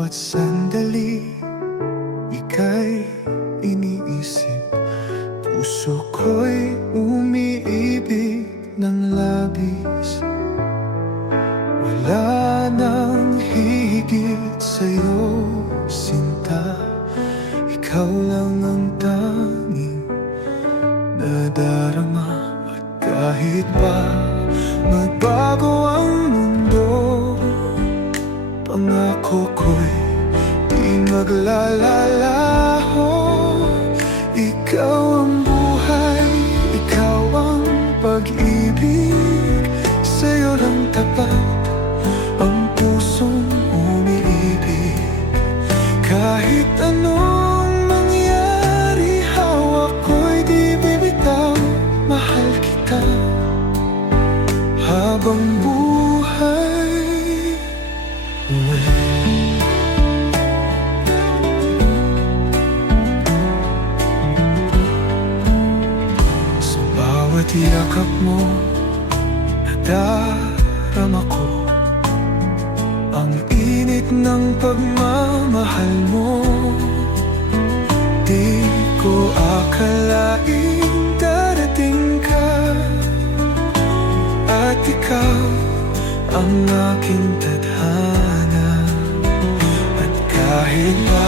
bawat sandali ika'y iniisip. Puso ko'y umiibig ng labis. Wala nang higit sa'yo, sinta. Ikaw lang ang tanging nadarama. At kahit pa magbago ang mundo, pangako ko'y di maglalalaho. Ikaw ang buhay, ikaw ang pag-ibig. Sa'yo lang tapat ang pusong umiibig. Kahit anong mangyari, hawak ko'y di bibitaw. Mahal kita habang buhay. Sa bawat yakap mo, nadarama ko ang init ng pagmamahal mo. Di ko akalaing darating ka, at ikaw ang aking tadhana. At kahit pa